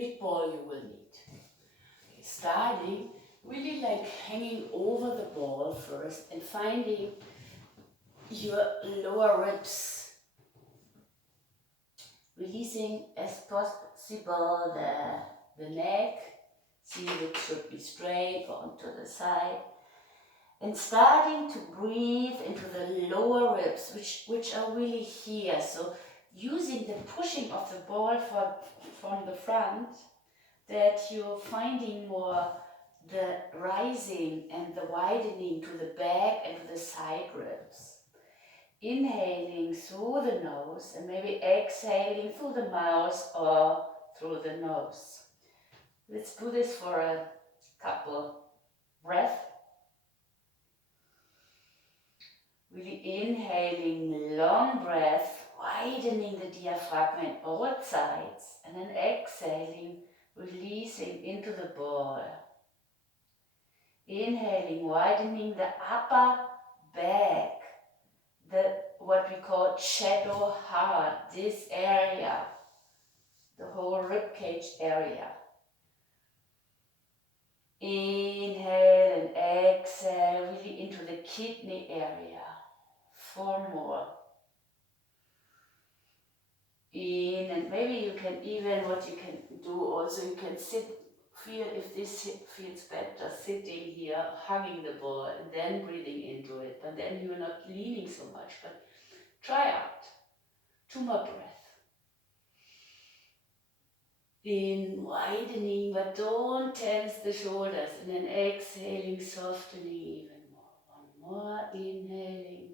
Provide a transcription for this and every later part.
big ball you will need. Okay, starting really like hanging over the ball first and finding your lower ribs. Releasing as possible the neck. See, it should be straight or onto the side. And starting to breathe into the lower ribs, which are really here. So using the pushing of the ball from the front, that you're finding more the rising and the widening to the back and to the side ribs. Inhaling through the nose and maybe exhaling through the mouth or through the nose. Let's do this for a couple breaths. Really inhaling long breath, widening the diaphragm on all sides, and then exhaling, releasing into the ball. Inhaling, widening the upper back, what we call shadow heart, this area, the whole rib cage area. Inhale and exhale, really into the kidney area. 4 more. In, and maybe you can even, what you can do also, you can sit, feel if this feels better, sitting here, hugging the ball, and then breathing into it. But then you're not leaning so much, but try out. 2 more breaths. In, widening, but don't tense the shoulders. And then exhaling, softening even more. 1 more, inhaling.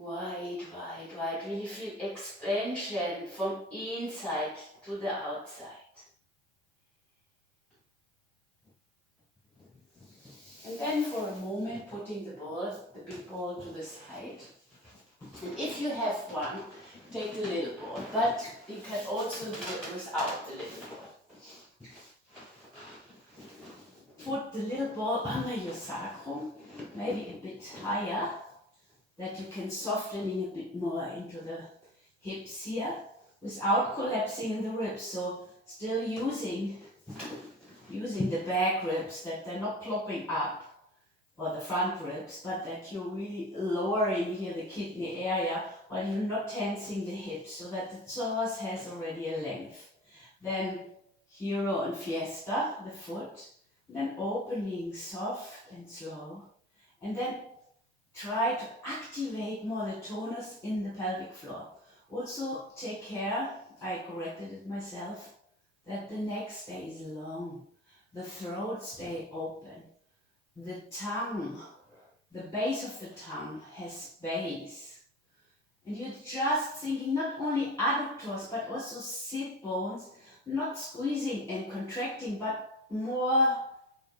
Wide, wide, wide. Really feel expansion from inside to the outside. And then for a moment, putting the big ball to the side. And if you have one, take the little ball. But you can also do it without the little ball. Put the little ball under your sacrum, maybe a bit higher, that you can softening a bit more into the hips here, without collapsing in the ribs. So still using the back ribs, that they're not plopping up, or the front ribs, but that you're really lowering here the kidney area while you're not tensing the hips, so that the psoas has already a length. Then hero and fiesta, the foot, then opening soft and slow, and then try to activate more the tonus in the pelvic floor. Also take care, I corrected it myself, that the neck stays long, the throat stays open, the tongue, the base of the tongue has space. And you're just thinking not only adductors but also sit bones, not squeezing and contracting, but more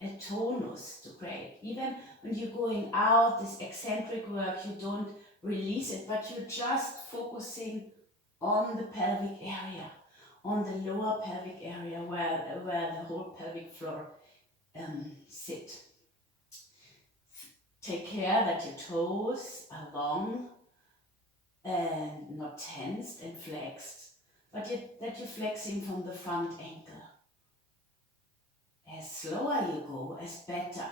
a tonus to create. Even when you're going out, this eccentric work, you don't release it, but you're just focusing on the pelvic area, on the lower pelvic area where the whole pelvic floor sit. Take care that your toes are long and not tensed and flexed, but that you're flexing from the front ankle. As slower you go, as better,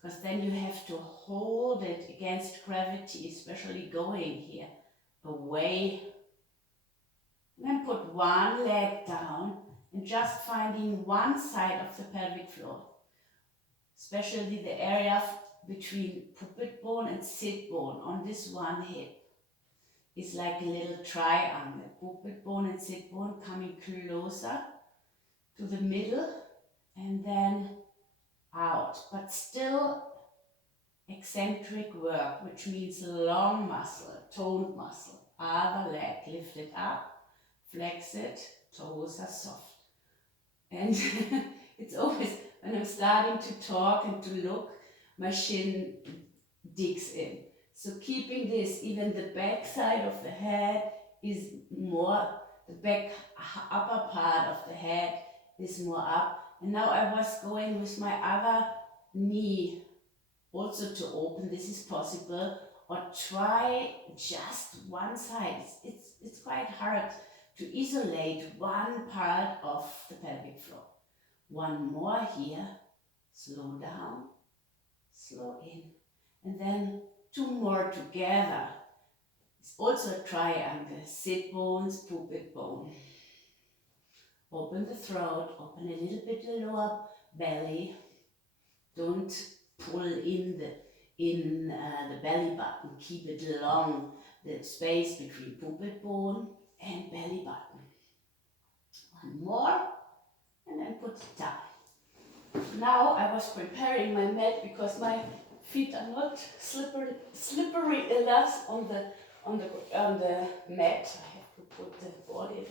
because then you have to hold it against gravity, especially going here, away. And then put one leg down and just finding one side of the pelvic floor, especially the area between pubic bone and sit bone on this one hip. Is like a little triangle, pubic bone and sit bone coming closer to the middle and then out, but still eccentric work, which means long muscle, toned muscle. Other leg, lift it up, flex it, toes are soft. And it's always, when I'm starting to talk and to look, my shin digs in. So keeping this, even the back side of the head is more, the back upper part of the head is more up. And now I was going with my other knee also to open, this is possible, or try just one side. It's quite hard to isolate one part of the pelvic floor. One more here, slow down, slow in, and then two more together. It's also a triangle, sit bones, pubic bone. Open the throat, open a little bit the lower belly. Don't pull in the belly button. Keep it long, the space between pubic bone and belly button. One more, and then put it down. Now I was preparing my mat because my feet are not slippery enough on the mat. I have to put the body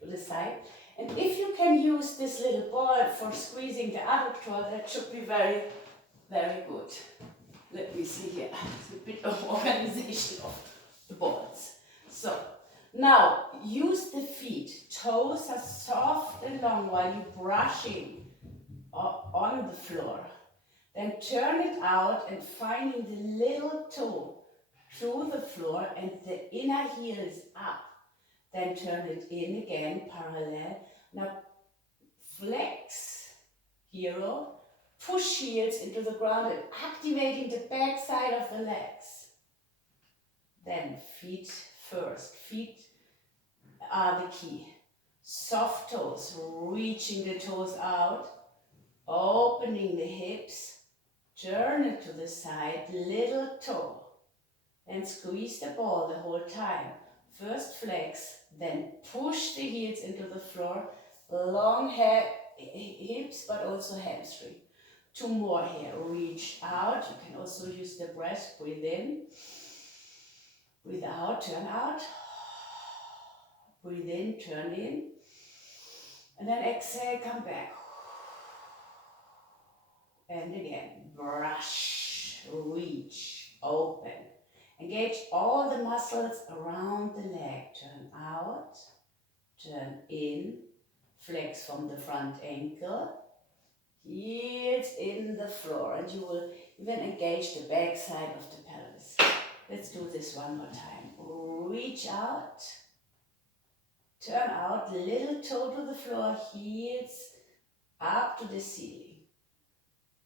to the side. And if you can use this little ball for squeezing the adductor, that should be very, very good. Let me see here. It's a bit of organization of the balls. So now use the feet. Toes are soft and long while you're brushing on the floor. Then turn it out and finding the little toe through the floor and the inner heel is up. Then turn it in again, parallel. Now flex, hero, push heels into the ground and activating the back side of the legs. Then feet first. Feet are the key. Soft toes, reaching the toes out, opening the hips, turn it to the side, little toe, and squeeze the ball the whole time. First flex, then push the heels into the floor, long hips but also hamstring. Two more here, reach out, you can also use the breath, breathe in, breathe out, turn out, breathe in, turn in, and then exhale, come back. And again, brush, reach, open. Engage all the muscles around the leg. Turn out, turn in, flex from the front ankle, heels in the floor, and you will even engage the back side of the pelvis. Let's do this one more time. Reach out, turn out, little toe to the floor, heels up to the ceiling.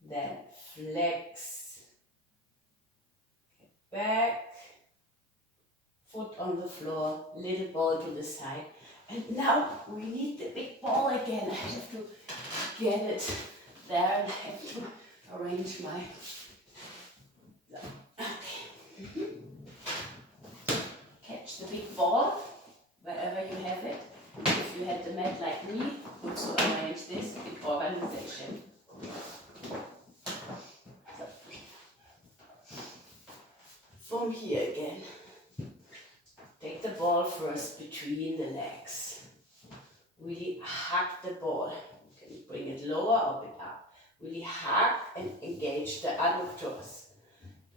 Then flex, get back, foot on the floor, little ball to the side. And now we need the big ball again. I have to get it there and I have to arrange my... Okay. Catch the big ball wherever you have it. If you had the mat like me, also arrange this big organization. From here again, take the ball first between the legs. Really hug the ball. You can bring it lower or a bit up. Really hug and engage the adductors.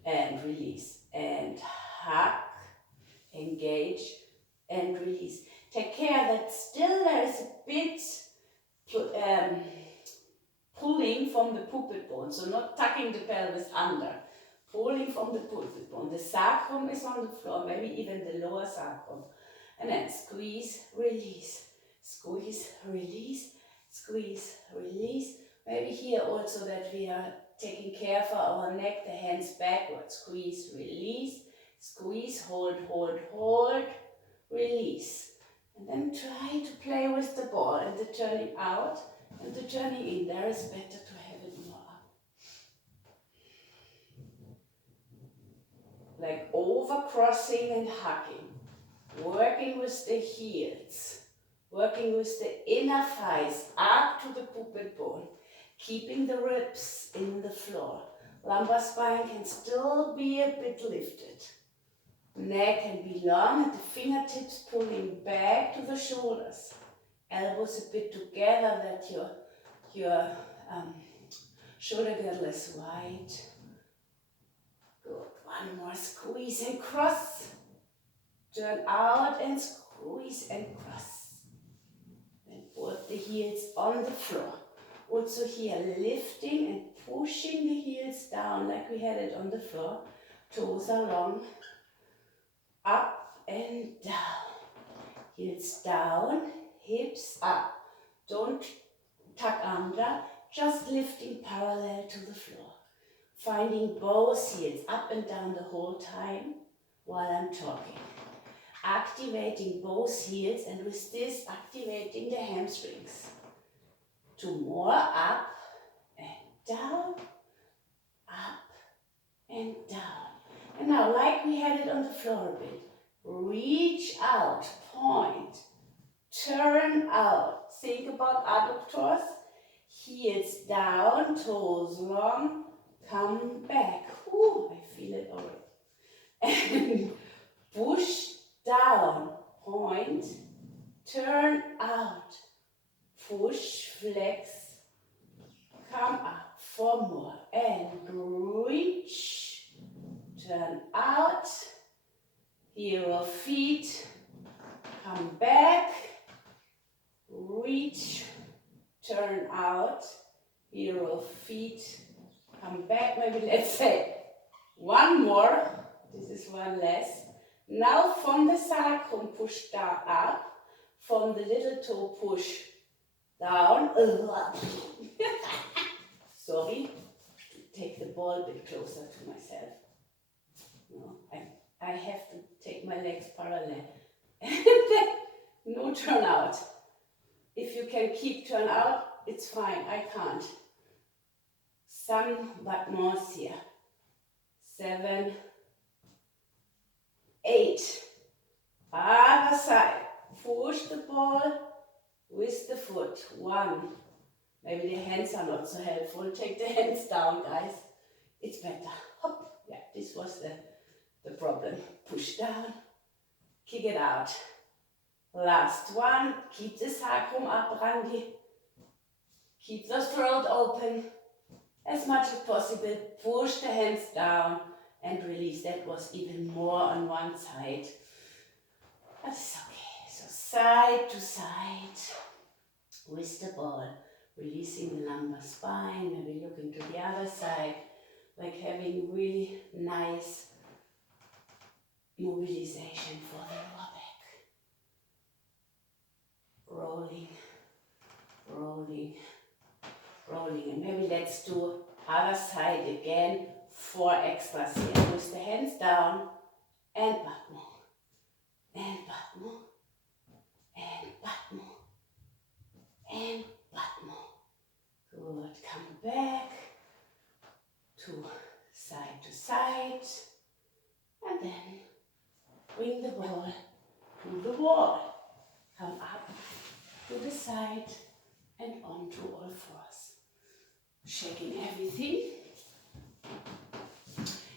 And release. And hug, engage, and release. Take care that still there is a bit pulling from the pubic bone. So not tucking the pelvis under. Pulling from the pubic bone. The sacrum is on the floor, maybe even the lower sacrum. And then squeeze, release, squeeze, release, squeeze, release. Maybe here also that we are taking care for our neck, the hands backwards. Squeeze, release, squeeze, hold, hold, hold, release. And then try to play with the ball and the turning out and the turning in. There is better to have it more up. Like over crossing and hugging, working with the heels, working with the inner thighs up to the pubic bone, keeping the ribs in the floor. Lumbar spine can still be a bit lifted. Neck can be long and the fingertips pulling back to the shoulders. Elbows a bit together that your shoulder girdle is wide. Good. One more squeeze and cross. Turn out and squeeze and cross. Then put the heels on the floor. Also here lifting and pushing the heels down like we had it on the floor. Toes are long. Up and down. heels down, hips up. Don't tuck under, just lifting parallel to the floor. Finding both heels up and down the whole time while I'm talking. Activating both heels, and with this activating the hamstrings. 2 more, up and down, up and down. And now, like we had it on the floor a bit, reach out, point, turn out. Think about adductors, heels down, toes long, come back. Ooh, I feel it already. And push down, point, turn out, push, flex, come up. 4 more, and reach, turn out, hero feet, come back, reach, turn out, hero feet, come back. Maybe let's say 1 more, this is 1 less. Now from the sacrum push down up, from the little toe push down. Sorry, to take the ball a bit closer to myself. No, I have to take my legs parallel. No turn out. If you can keep turn out, it's fine. I can't. Some battements here. 7, 8. Other side. Push the ball with the foot. 1. Maybe the hands are not so helpful. Take the hands down, guys. It's better. Hop. Yeah, this was the problem. Push down. Kick it out. Last one. Keep the sacrum up, Randy. Keep the throat open as much as possible. Push the hands down and release. That was even more on one side. That's okay. So side to side with the ball. Releasing the lumbar spine. Maybe look into the other side. Like having really nice mobilization for the lower back. Rolling, rolling, rolling. And maybe let's do other side again. 4 extras here with the hands down and battement, and battement, and battement, and battement. Good. Come back to side, and then bring the ball to the wall. Come up to the side and onto all 4s. Shaking everything.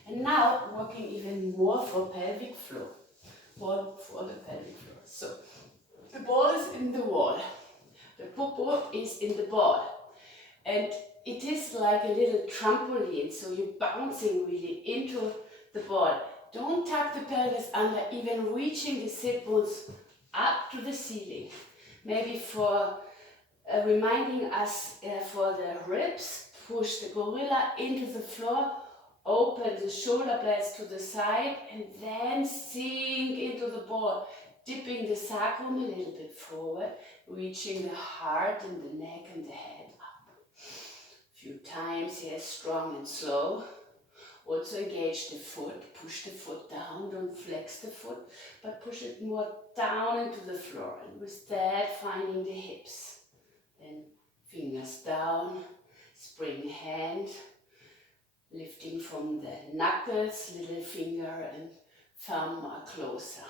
And now working even more for pelvic floor. For the pelvic floor. So the ball is in the wall. The popo is in the ball. And it is like a little trampoline. So you're bouncing really into the ball. Don't tuck the pelvis under, even reaching the sit bones up to the ceiling. Maybe for reminding us for the ribs, push the gorilla into the floor, open the shoulder blades to the side, and then sink into the ball, dipping the sacrum a little bit forward, reaching the heart and the neck and the head up. A few times here, strong and slow. Also engage the foot, push the foot down, don't flex the foot, but push it more down into the floor. And with that, finding the hips. Then fingers down, spring hand, lifting from the knuckles, little finger and thumb are closer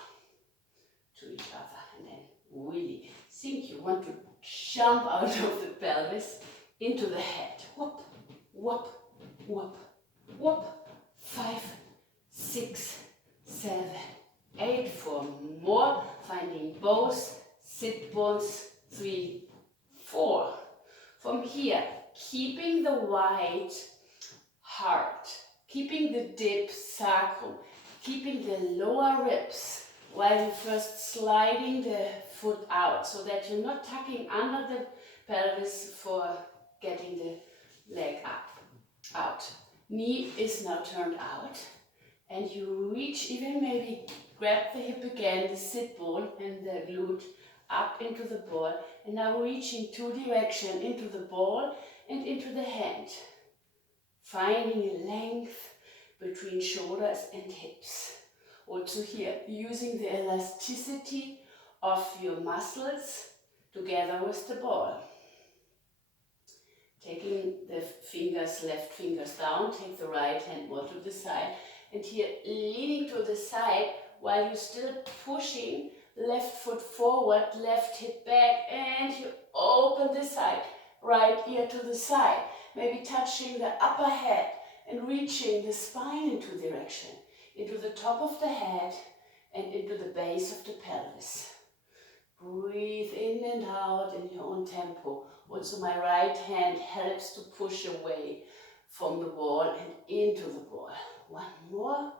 to each other. And then really think you want to jump out of the pelvis into the head. Whoop, whoop, whoop, whoop. 5, 6, 7, 8. 4 more. Finding both sit bones. 3, 4. From here, keeping the wide heart, keeping the dip sacrum, keeping the lower ribs while you're first sliding the foot out, so that you're not tucking under the pelvis for getting the leg up, out. Knee is now turned out, and you reach even maybe grab the hip again, the sit bone and the glute up into the ball. And now reaching two directions, into the ball and into the hand. Finding a length between shoulders and hips. Also here, using the elasticity of your muscles together with the ball. Taking the fingers, left fingers down, take the right hand more to the side. And here, leaning to the side while you're still pushing left foot forward, left hip back, and you open the side. Right ear to the side. Maybe touching the upper head and reaching the spine into direction, into the top of the head and into the base of the pelvis. Breathe in and out in your own tempo. Also my right hand helps to push away from the ball and into the ball. One more.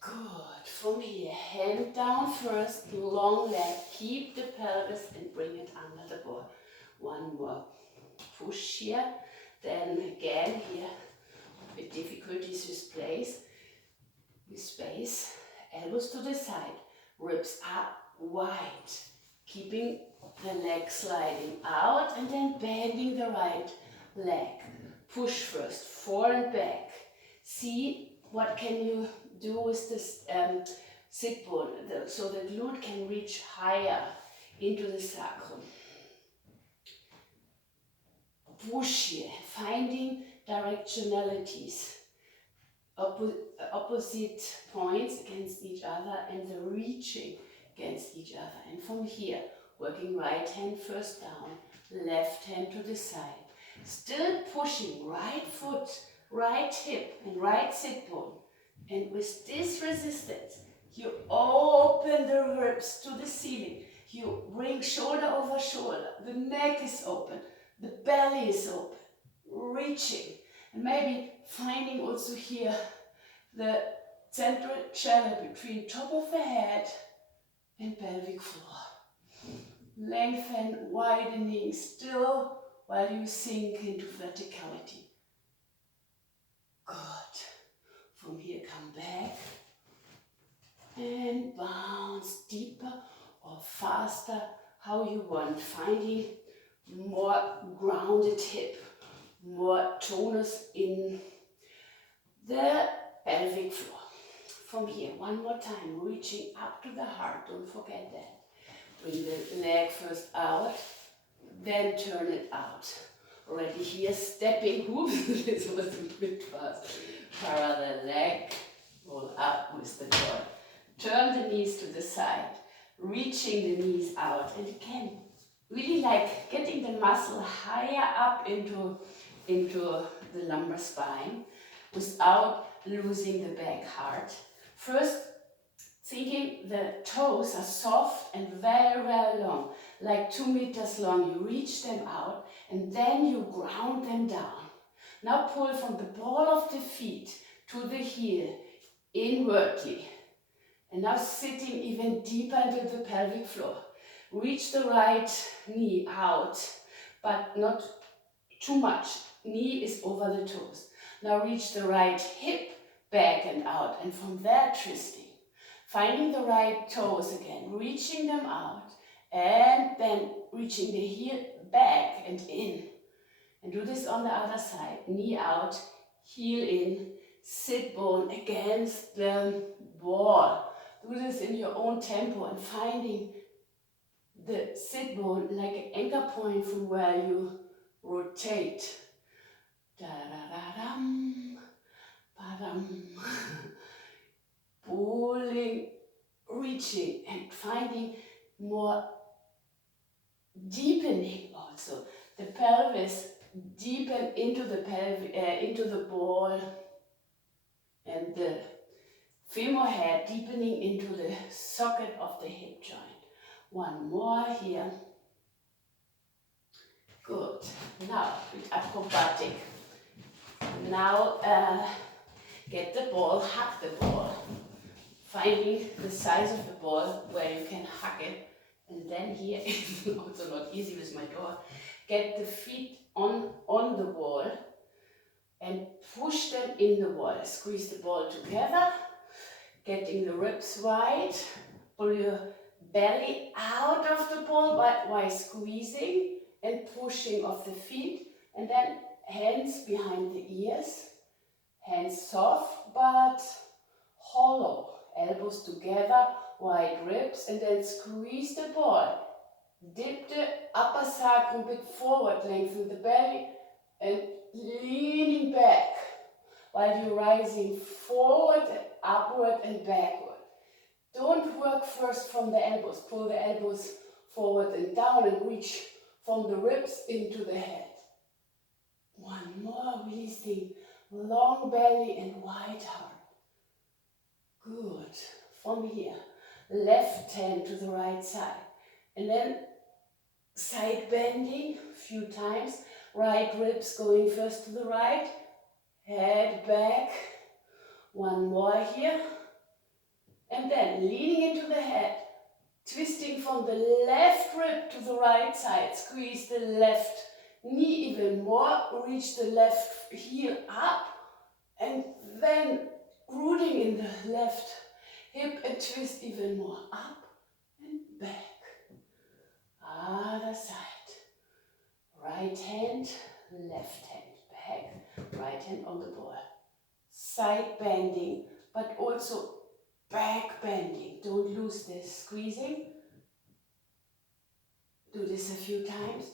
Good. From here, hand down first, long leg, keep the pelvis and bring it under the ball. One more. Push here, then again here, with difficulties with space, elbows to the side, ribs up wide, keeping the leg sliding out and then bending the right leg. Push first, forward and back. See what can you do with this sit bone, so the glute can reach higher into the sacrum. Push here, finding directionalities, opposite points against each other and the reaching against each other. And from here, working right hand first down, left hand to the side. Still pushing right foot, right hip and right sit bone. And with this resistance, you open the ribs to the ceiling. You bring shoulder over shoulder. The neck is open. The belly is open, reaching, and maybe finding also here the central channel between top of the head and pelvic floor. Lengthen, widening still while you sink into verticality. Good. From here, come back and bounce deeper or faster, how you want, finding more grounded hip, more tonus in the pelvic floor. From here, one more time, reaching up to the heart, don't forget that. Bring the leg first out, then turn it out. Already here, stepping, oops, this was a bit fast. Parallel leg, roll up with the cord. Turn the knees to the side, reaching the knees out, and again, really like getting the muscle higher up into the lumbar spine without losing the back heart. First, thinking the toes are soft and very, very long, like 2 meters long. You reach them out and then you ground them down. Now pull from the ball of the feet to the heel inwardly. And now sitting even deeper into the pelvic floor. Reach the right knee out, but not too much. Knee is over the toes. Now reach the right hip back and out, and from there twisting. Finding the right toes again, reaching them out, and then reaching the heel back and in. And do this on the other side. Knee out, heel in, sit bone against the wall. Do this in your own tempo and finding the sit bone like an anchor point from where you rotate. Da-da-da-dum, ba-dum. Pulling, reaching and finding more deepening also. The pelvis deepen into the ball and the femur head deepening into the socket of the hip joint. One more here. Good. Now, with acrobatic. Now, get the ball, hug the ball. Finding the size of the ball where you can hug it. And then here, it's also not easy with my door. Get the feet on the wall. and push them in the wall. Squeeze the ball together, getting the ribs wide. Pull your belly out of the ball while squeezing and pushing off the feet. And then hands behind the ears. Hands soft but hollow. Elbows together, wide ribs, and then squeeze the ball. Dip the upper sacrum a bit forward, lengthen the belly, and leaning back while you're rising forward, upward, and backward. Don't work first from the elbows. Pull the elbows forward and down and reach from the ribs into the head. One more, releasing long belly and wide heart. Good. From here, left hand to the right side. And then side bending a few times. Right ribs going first to the right. Head back. One more here. And then leaning into the head. Twisting from the left rib to the right side. Squeeze the left knee even more. Reach the left heel up. And then rooting in the left hip and twist even more. Up and back. Other side. Right hand, left hand. Back. Right hand on the ball. Side bending, but also back bending. Don't lose this. Squeezing. Do this a few times.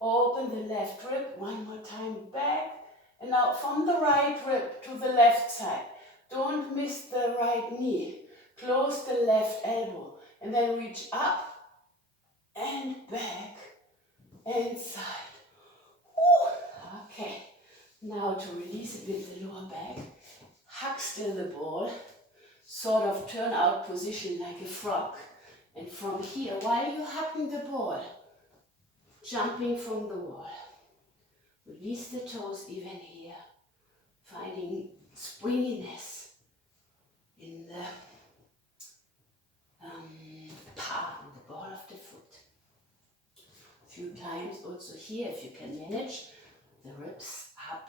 Open the left rib. One more time. Back. And now from the right rib to the left side. Don't miss the right knee. Close the left elbow. And then reach up and back and side. Woo. Okay. Now to release a bit the lower back. Hug still the ball. Sort of turn out position like a frog. And from here, while you're hugging the ball, jumping from the wall. Release the toes even here. Finding springiness in the palm, the ball of the foot. A few times also here, if you can manage, the ribs up,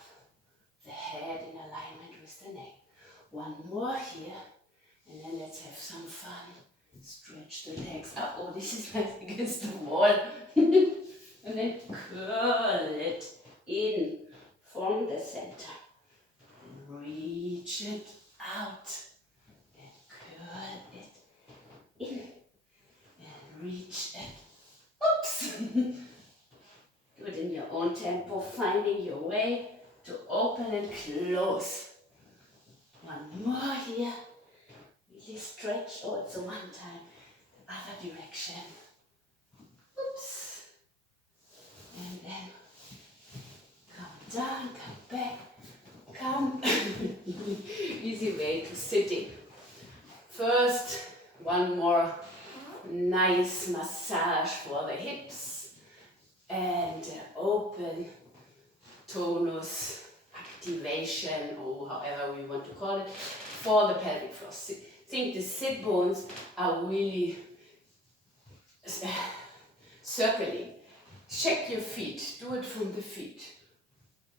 the head in alignment with the neck. One more here, and then let's have some fun. Stretch the legs up. Oh, this is like against the wall. And then curl it in from the center. And reach it out. And curl it in. And reach it. Oops! Do it in your own tempo, finding your way to open and close. One more here. Really stretch also one time. The other direction. Oops. And then come down, come back, come. Easy way to sitting. First, one more nice massage for the hips and open tonus activation, or however we want to call it, for the pelvic floor. Think the sit bones are really circling. Check your feet, do it from the feet.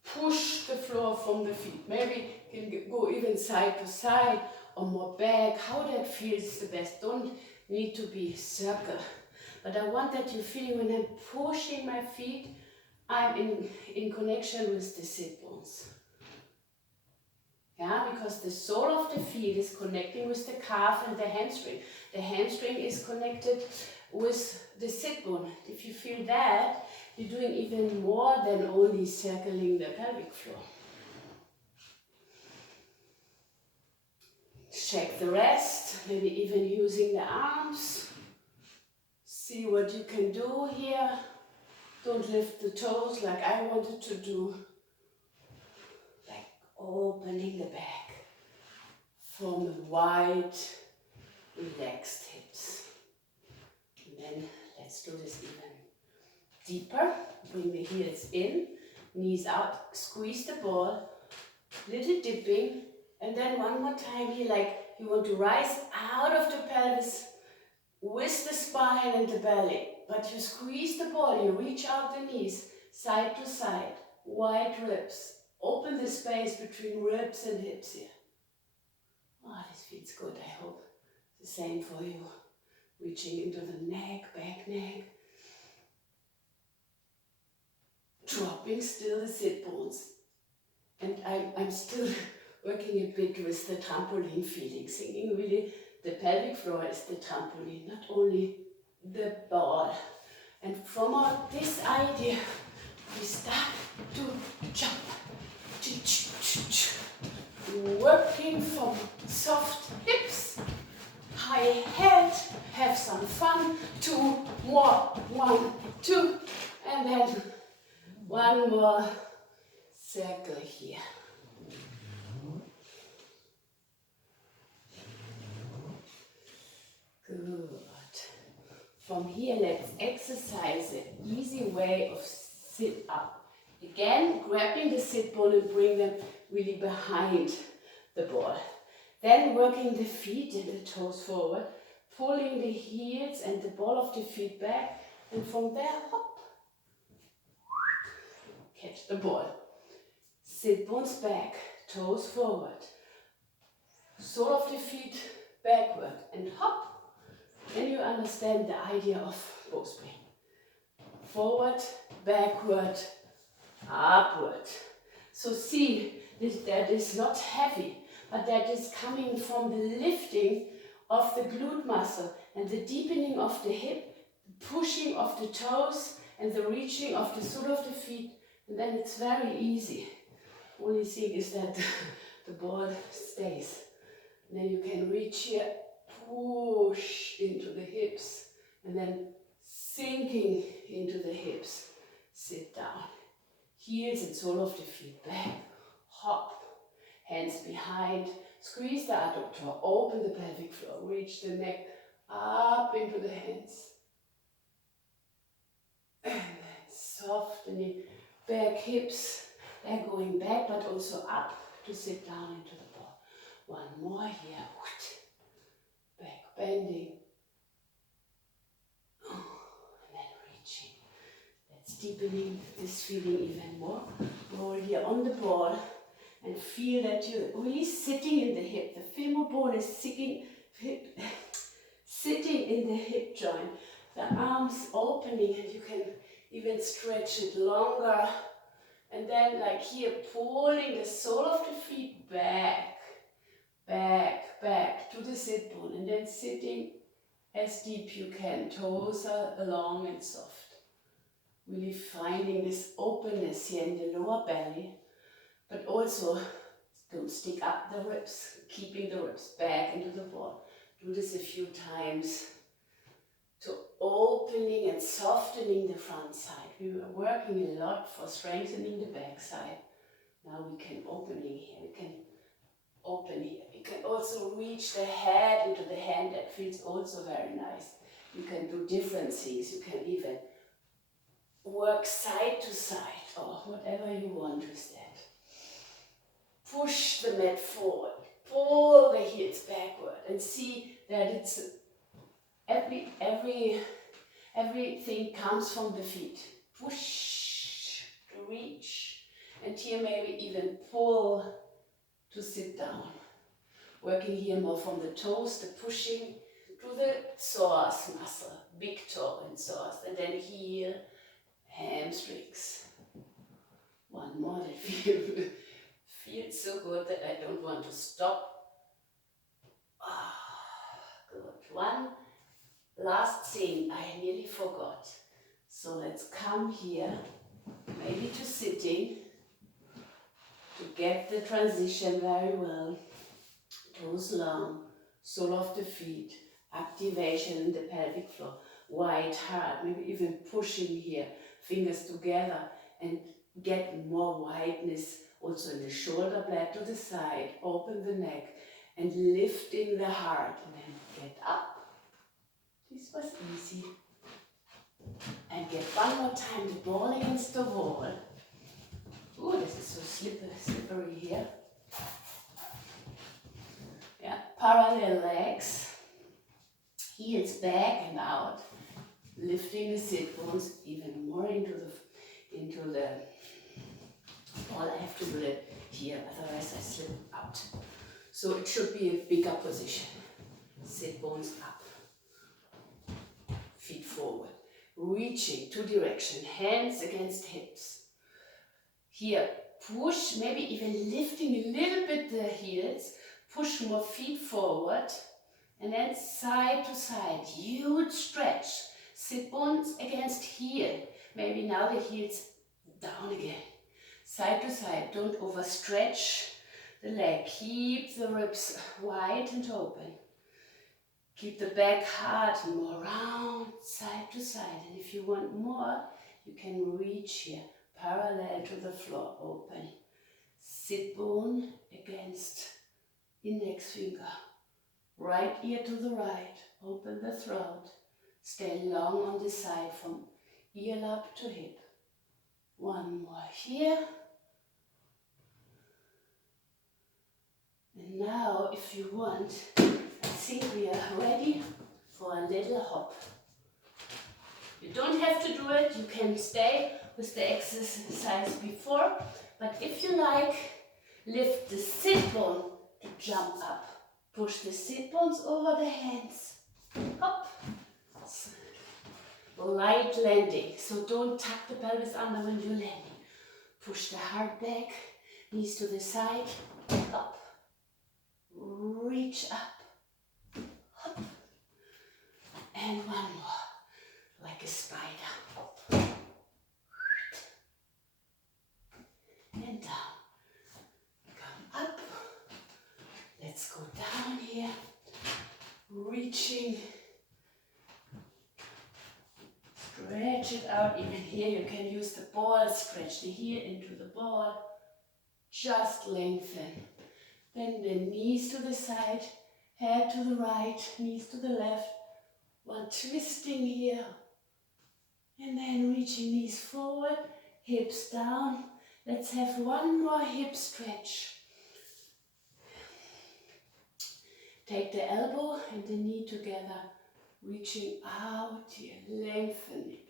Push the floor from the feet. Maybe you can go even side to side or more back. How that feels the best. Don't need to be circle. But I want that you're feeling when I'm pushing my feet, I'm in connection with the sit bones. Yeah, because the sole of the feet is connecting with the calf and the hamstring. The hamstring is connected with the sit bone. If you feel that, you're doing even more than only circling the pelvic floor. Check the rest, maybe even using the arms. See what you can do here. Don't lift the toes like I wanted to do. Like opening the back. Form a wide, relaxed hips. And then let's do this even deeper. Bring the heels in, knees up, squeeze the ball, little dipping, and then one more time here, like you want to rise out of the pelvis with the spine and the belly. But you squeeze the ball, you reach out the knees, side to side, wide ribs, Open the space between ribs and hips here. Oh, this feels good, I hope. The same for you. Reaching into the neck, back neck. Dropping still the sit bones. And I'm still working a bit with the trampoline feeling, thinking really the pelvic floor is the trampoline, not only the ball. And from this idea, we start to jump. Working from soft hips, high head, have some fun. 2 more, 1, 2, and then 1 more circle here. Good. From here, let's exercise an easy way of sit up. Again, grabbing the sit bone and bring them really behind the ball. Then working the feet and the toes forward, pulling the heels and the ball of the feet back, and from there, hop, catch the ball. Sit bones back, toes forward, sole of the feet backward, and hop. Then you understand the idea of Bowspring. Forward, backward, upward. So see, that is not heavy, but that is coming from the lifting of the glute muscle and the deepening of the hip, pushing of the toes and the reaching of the sole of the feet, and then it's very easy. Only thing is that the ball stays. And then you can reach here, push into the hips, and then sinking into the hips, sit down. Heels and sole of the feet back, hop, hands behind, squeeze the adductor, open the pelvic floor, reach the neck up into the hands. And then softening back hips, they're going back but also up to sit down into the ball. 1 more here, back bending, and then reaching. That's deepening this feeling even more. Roll here on the ball and feel that you're really sitting in the hip. The femur bone is sitting in the hip joint. The arms opening, and you can even stretch it longer. And then like here, pulling the sole of the feet back, back, back to the sit bone, and then sitting as deep you can. Toes are long and soft. Really finding this openness here in the lower belly, but also don't stick up the ribs, keeping the ribs back into the ball. Do this a few times to opening and softening the front side. We were working a lot for strengthening the back side. Now we can opening here, we can open here. You can also reach the head into the hand, that feels also very nice. You can do different things, you can even work side to side or whatever you want with that. Push the mat forward, pull the heels backward, and see that it's everything comes from the feet. Push to reach, and here maybe even pull to sit down. Working here more from the toes, the pushing to the psoas muscle, big toe and psoas, and then heel, hamstrings. 1 more that feels so good that I don't want to stop. Good. 1 last thing I nearly forgot. So let's come here, maybe to sitting, to get the transition very well. Toes long, sole of the feet, activation in the pelvic floor, wide heart, maybe even pushing here, fingers together, and get more wideness also in the shoulder blade to the side, open the neck, and lifting the heart, and then get up. This was easy. And get 1 more time the ball against the wall. Oh, this is so slippery here. Yeah, parallel legs, heels back and out, lifting the sit bones even more into the All I have to do it here, otherwise I slip out. So it should be a bigger position. Sit bones up, feet forward, reaching two direction, hands against hips. Here, push, maybe even lifting a little bit the heels, push more feet forward, and then side to side, huge stretch. Sit bones against heel. Maybe now the heels down again. Side to side, don't overstretch the leg. Keep the ribs wide and open. Keep the back hard and more round, side to side. And if you want more, you can reach here, parallel to the floor, open. Sit bone against index finger. Right ear to the right, open the throat. Stay long on the side from ear lobe to hip. One more here. And now, if you want, I think we are ready for a little hop. You don't have to do it, you can stay with the exercise before, but if you like, lift the sit bone to jump up. Push the sit bones over the hands. Hop. Light landing, so don't tuck the pelvis under when you're landing. Push the heart back, knees to the side, up. Reach up, hop. And one more, like a spider. Hop. And down. Come up. Let's go down here. Reaching. Stretch it out. Even here you can use the ball. Stretch the heel into the ball. Just lengthen. Bend the knees to the side, head to the right, knees to the left. One twisting here. And then reaching knees forward, hips down. Let's have one more hip stretch. Take the elbow and the knee together, reaching out here, lengthen it.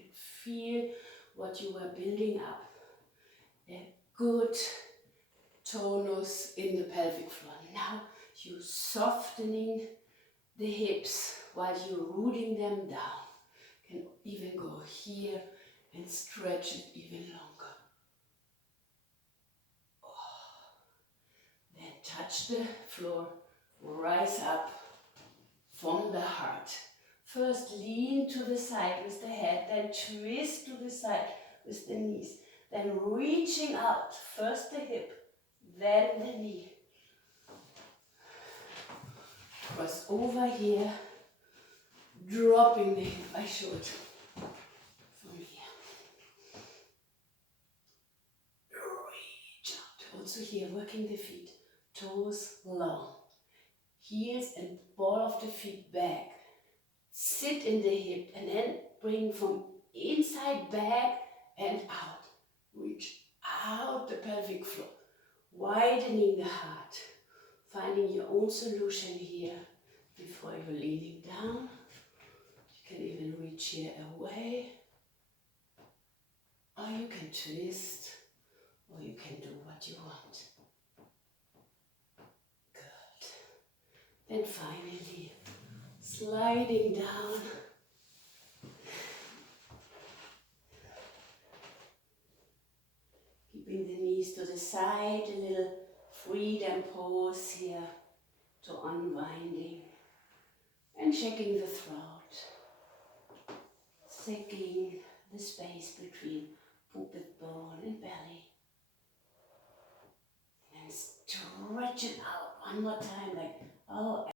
Feel what you were building up. A good tonus in the pelvic floor. Now you're softening the hips while you're rooting them down. Can even go here and stretch it even longer. Then touch the floor, rise up from the heart. First lean to the side with the head, then twist to the side with the knees. Then reaching out, first the hip, then the knee. Cross over here, dropping the hip. I should. From here. Reach out. Also here, working the feet. Toes long. Heels and ball of the feet back. Sit in the hip and then bring from inside back and out. Reach out the pelvic floor. Widening the heart. Finding your own solution here before you're leaning down. You can even reach here away. Or you can twist. Or you can do what you want. Good. Then finally, sliding down. Keeping the knees to the side, a little freedom pose here to unwinding. And checking the throat. Checking the space between pubic bone and belly. And stretch it out one more time like, oh.